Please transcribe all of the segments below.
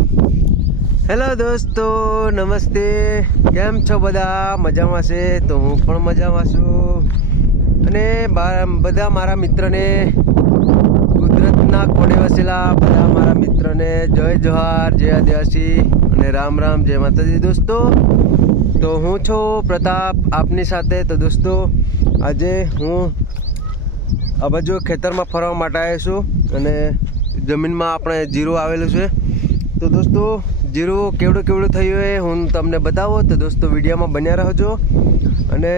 Hello દોસ્તો, નમસ્તે. કેમ છો બધા? મજામાં છે? તો હું પણ મજામાં છું. અને બધા મારા મિત્રને કુદરતના કોડે વસેલા બધા મારા મિત્રને જય જોહાર, જય આદિવાસી અને રામ રામ, જય માતાજી. દોસ્તો, તો હું છું પ્રતાપ આપની સાથે. તો દોસ્તો, આજે હું આ બાજુ ખેતરમાં ફરવા માટે આવ્યો છું અને જમીનમાં આપણે જીરું આવેલું છે. દોસ્તો, જીરું કેવડું કેવડું થયું એ હું તમને બતાવો. તો દોસ્તો, વિડીયોમાં બન્યા રહેજો. અને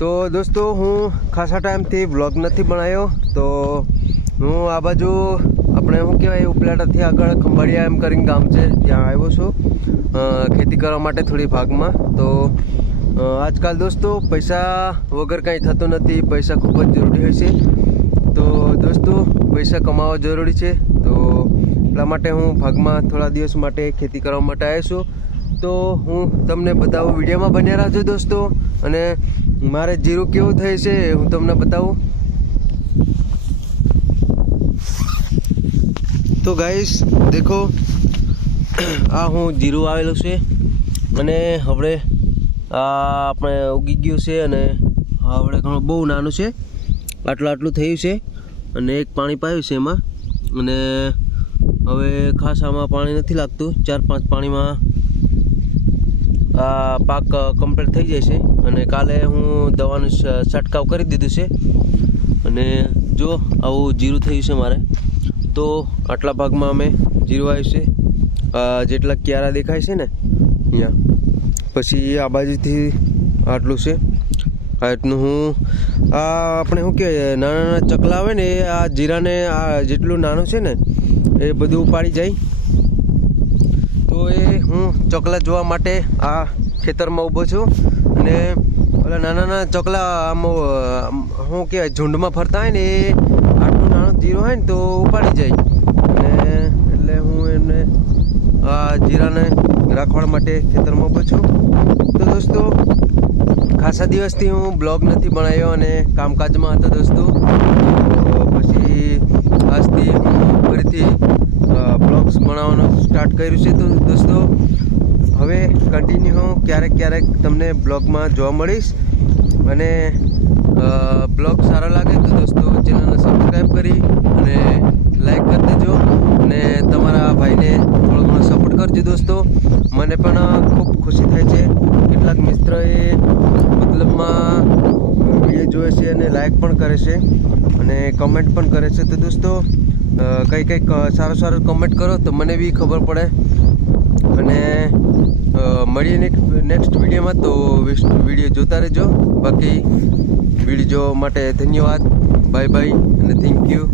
તો દોસ્તો, હું ખાસા ટાઈમથી વ્લોગ નથી બનાવ્યો. તો હું આ બાજુ, આપણે શું કહેવાય, ઉપલાટાથી આગળ ખંભાળિયા એમ કરીને ગામ છે, ત્યાં આવ્યો છું. ખેતી કરવા માટે થોડી ભાગમાં. તો આજકાલ દોસ્તો, પૈસા વગર કાંઈ થતું નથી. પૈસા ખૂબ જ જરૂરી હોય છે. તો દોસ્તો, પૈસા કમાવા જરૂરી છે. તો એટલા માટે હું ભાગમાં થોડા દિવસ માટે ખેતી કરવા માટે આવ્યો છું. તો હું તમને બતાવું, વિડીયોમાં બન્યા રહેજો દોસ્તો. અને મારે જીરું કેવું થયું છે હું તમને બતાવું. તો ગાઈસ દેખો, આ હું જીરું આવેલું છે. અને હવે આ આપણે ઉગી ગયું છે અને હવે ઘણું બહુ નાનું છે. આટલું આટલું થયું છે. અને એક પાણી પાયું છે એમાં. અને હવે ખાસ આમાં પાણી નથી લાગતું. ચાર પાંચ પાણીમાં આ પાક કમ્પ્લીટ થઈ જાય છે અને કાલે હું દવાનું છંટકાવ કરી દીધું છે. અને જો આવું જીરું થયું છે મારે, તો આટલા ભાગમાં અમે જીરું આવ્યું છે. જેટલા ક્યારા દેખાય છે ને, અહીંયા. પછી આ બાજુથી આટલું છે. રીતનું હું, આ આપણે શું કહેવાય, નાના નાના ચકલા આવે ને, એ આ જીરાને આ જેટલું નાનું છે ને, એ બધું ઉપાડી જાય. તો એ હું ચકલા જોવા માટે આ ખેતરમાં ઊભો છું. અને ઓલા નાના નાના ચકલા આમ શું કહેવાય, ઝુંડમાં ફરતા હોય ને, એ આટલું નાનું જીરો હોય ને, તો ઉપાડી જાય. અને એટલે હું એમને આ જીરાને રાખવા માટે ખેતરમાં ઊભો છું. ખાસા દિવસથી હું બ્લોગ નથી બનાવ્યો અને કામકાજમાં હતો દોસ્તો. તો પછી આજથી હું ફરીથી બ્લોગ્સ બનાવવાનું સ્ટાર્ટ કર્યું છે તો દોસ્તો. હવે કન્ટિન્યુ હું ક્યારેક ક્યારેક તમને બ્લોગમાં જોવા મળીશ. અને બ્લોગ સારા લાગે તો દોસ્તો ચેનલને સબસ્ક્રાઈબ કરી અને લાઈક કરી દેજો. અને તમારા ભાઈને થોડો ઘણો સપોર્ટ કરજો દોસ્તો. મને પણ ખૂબ ખુશી થાય છે. કેટલાક મિત્રએ મતલબમાં વીડિયો જોવે છે અને લાઇક પણ કરે છે અને કમેન્ટ પણ કરે છે. તો દોસ્તો કંઈ કંઈક સારું સારું કમેન્ટ કરો તો મને બી ખબર પડે. અને મળીએ નેક્સ્ટ વિડીયોમાં તો વીડિયો જોતા રહેજો. બાકી, વીડિયો માટે ધન્યવાદ. બાય બાય અને થેન્ક યુ